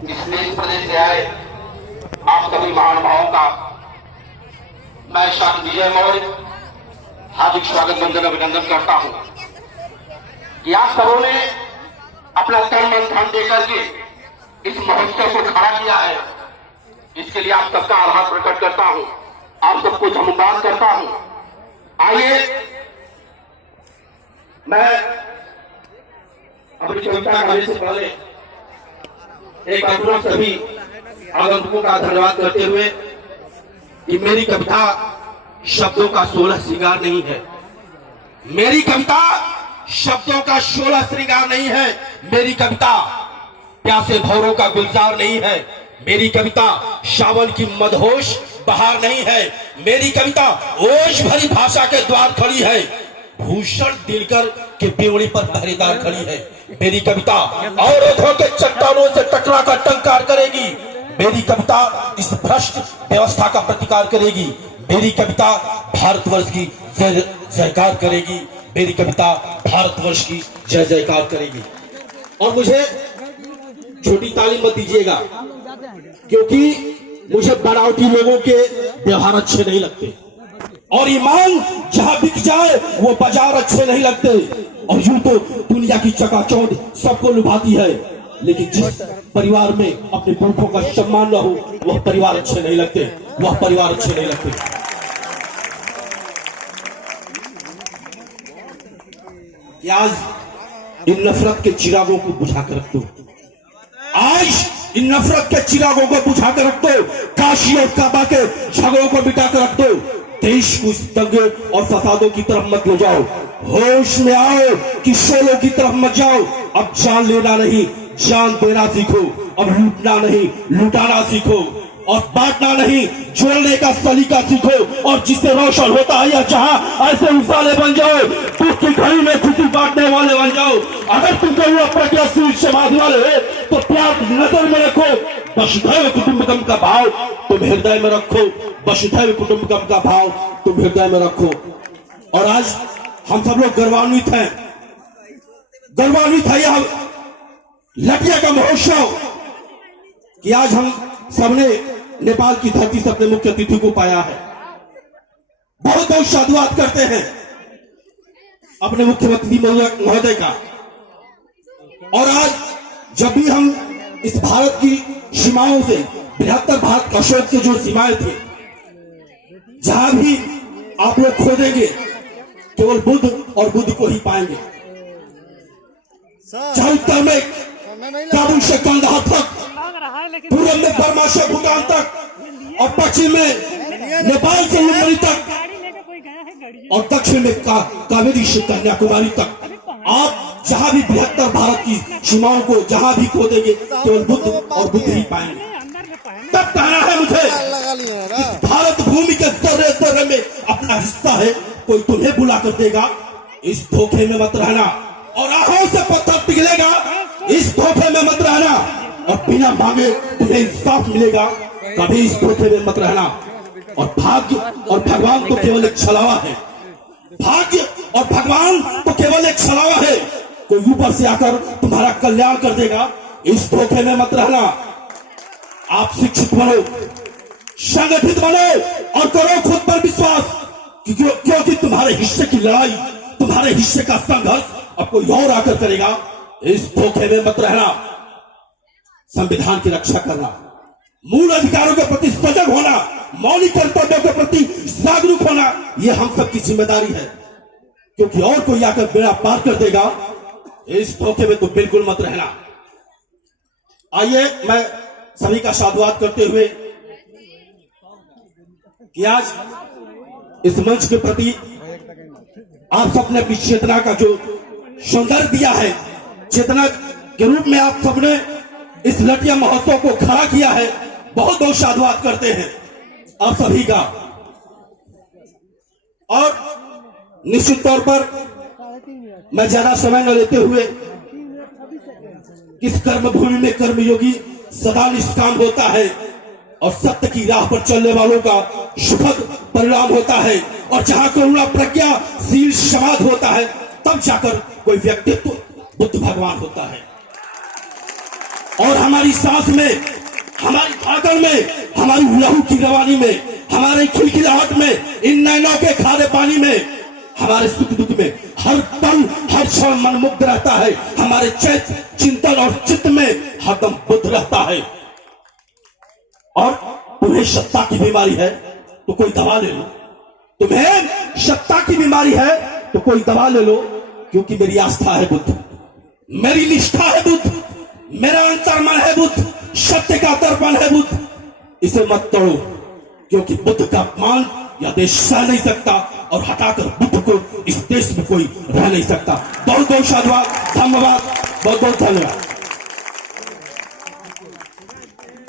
इस देश प्रदेश से आए आप सभी महानुभावों का मैं शांत विजय मौर्य हार्दिक स्वागत वंदन अभिनंदन करता हूं कि आप सबों ने अपना तन मन धन देकर के इस महोत्सव को खड़ा किया है। इसके लिए आप सबका आभार प्रकट करता हूं, आप सबको धन्यवाद करता हूं। आइए मैं अपनी कविता करने से पहले एक बार सभी आगंतुकों का धन्यवाद करते हुए कि मेरी कविता शब्दों का 16 श्रृंगार नहीं है। मेरी कविता शब्दों का 16 श्रृंगार नहीं है। मेरी कविता प्यासे भौरों का गुलजार नहीं है। मेरी कविता सावन की मदहोश बहार नहीं है। मेरी कविता ओज भरी भाषा के द्वार खड़ी है। भूषण दिनकर के बेवड़ी पर पहरेदार खड़ी है। मेरी कविता अवरोधों के चट्टानों से टकरा कर टंकार करेगी। मेरी कविता इस भ्रष्ट व्यवस्था का प्रतिकार करेगी। मेरी कविता भारतवर्ष की जय जयकार करेगी। मेरी कविता भारतवर्ष की जय जयकार करेगी। और मुझे छोटी ताली मत दीजिएगा, क्योंकि मुझे बनावटी लोगों के व्यवहार अच्छे नहीं लगते और ईमान जहां बिक जाए वो बाजार अच्छे नहीं लगते। और यूं तो दुनिया की चकाचौंध सबको लुभाती है, लेकिन जिस परिवार में अपने पुरखों का सम्मान न हो वह परिवार अच्छे नहीं लगते, वह परिवार अच्छे नहीं लगते। आज इन नफरत के चिरागों को बुझा कर रख दो। आज इन नफरत के चिरागों को बुझा कर रख दो। काशी और काबा के झगड़ों को मिटा कर रख दो। देश को इस दंगे और फसादों की तरफ मत ले जाओ। होश में आओ कि शोलों की तरफ मत जाओ। अब जान लेना नहीं जान देना सीखो। अब लूटना नहीं लुटाना सीखो। और बांटना नहीं जोड़ने का सलीका सीखो। और जिससे रोशन होता है या जहां ऐसे इंसाने बन जाओ। दुख की घड़ी में खुशी बांटने वाले बन जाओ। अगर तुम कहीं प्रज्ञाशील समाधि वाले तो प्यार नजर में रखो। वसुधैव कुटुंबकम का भाव तुम हृदय में रखो। वसुधैव कुटुंबकम का भाव तुम हृदय में रखो। और आज हम सब लोग गर्वान्वित हैं। गर्वान्वित है यह लटिया का महोत्सव कि आज हम सबने नेपाल की धरती से अपने मुख्य अतिथि को पाया है। बहुत बहुत साधुवाद करते हैं अपने मुख्यमंत्री महोदय का। और आज जब भी हम इस भारत की सीमाओं से बृहत्तर भारत अशोक के जो सीमाएं थी, जहां भी आप लोग खोदेंगे केवल बुद्ध और बुद्ध को ही पाएंगे। चाहे उत्तर में काबुल से कंधार तक, पूर्व में बर्मा से भूटान तक और पश्चिम में नेपाल से लुम्बिनी तक और दक्षिण में कावेरी से कन्याकुमारी तक, आप जहां भी बृहत्तर भारत की सीमाओं को जहां भी खोदेंगे केवल बुद्ध और बुद्ध ही पाएंगे। तब कहना है मुझे इस भारत भूमि के जर्रे जर्रे में अपना हिस्सा है। कोई तुम्हें बुला कर देगा, इस धोखे में मत रहना। और आंखों से पत्थर पिघलेगा, इस धोखे में मत रहना। और बिना मांगे तुम्हें इंसाफ मिलेगा, कभी इस धोखे में मत रहना। और भाग्य और भगवान तो केवल एक छलावा है। भाग्य और भगवान तो केवल एक छलावा है। कोई ऊपर से आकर तुम्हारा कल्याण कर देगा, इस धोखे में मत रहना। आप शिक्षित बनो, संगठित बनो और करो खुद पर विश्वास, क्योंकि तुम्हारे हिस्से की लड़ाई, तुम्हारे हिस्से का संघर्ष अब कोई और आकर करेगा। इस धोखे में मत रहना। संविधान की रक्षा करना, मूल अधिकारों के प्रति सजग होना, मौलिक कर्तव्यों के प्रति जागरूक होना, यह हम सबकी जिम्मेदारी है। क्योंकि और कोई आकर बेड़ा पार कर देगा, इस धोखे में तो बिल्कुल मत रहना। आइए मैं सभी का साधुवाद करते हुए कि आज इस मंच के प्रति आप सबने अपनी चेतना का जो सौंदर्य दिया है, चेतना के रूप में आप सबने इस लटिया महोत्सव को खड़ा किया है, बहुत बहुत साधुवाद करते हैं आप सभी का। और निश्चित तौर पर मैं ज्यादा समय न लेते हुए, इस कर्म भूमि में कर्मयोगी सदा निष्काम होता है और सत्य की राह पर चलने वालों का सुखद परिणाम होता है। और जहां करुणा प्रज्ञाशील समाज होता है, तब जाकर कोई व्यक्तित्व बुद्ध भगवान होता है। और हमारी सांस में, हमारी धड़कन में, हमारी लहू की रवानी में, हमारे खिलखिलाहट में, इन नैनों के खारे पानी में, हमारे सुख दुख में हर पल हर क्षण मनमुग्ध रहता है। हमारे चैत चिंतन और चित्त में हरदम बुद्ध रहता है। और तुम्हें सत्ता की बीमारी है तो कोई दवा ले लो, तुम्हें सत्ता की बीमारी है तो कोई दवा ले लो, क्योंकि मेरी आस्था है बुद्ध, मेरी निष्ठा है बुद्ध, मेरा अंतर्मन है बुद्ध, सत्य का दर्पण है बुद्ध। इसे मत तोड़ो, क्योंकि बुद्ध का अपमान यह देश सह नहीं सकता और हटाकर बुद्ध को इस देश में कोई रह नहीं सकता। बहुत बहुत साधुवाद, धन्यवाद, बहुत बहुत धन्यवाद।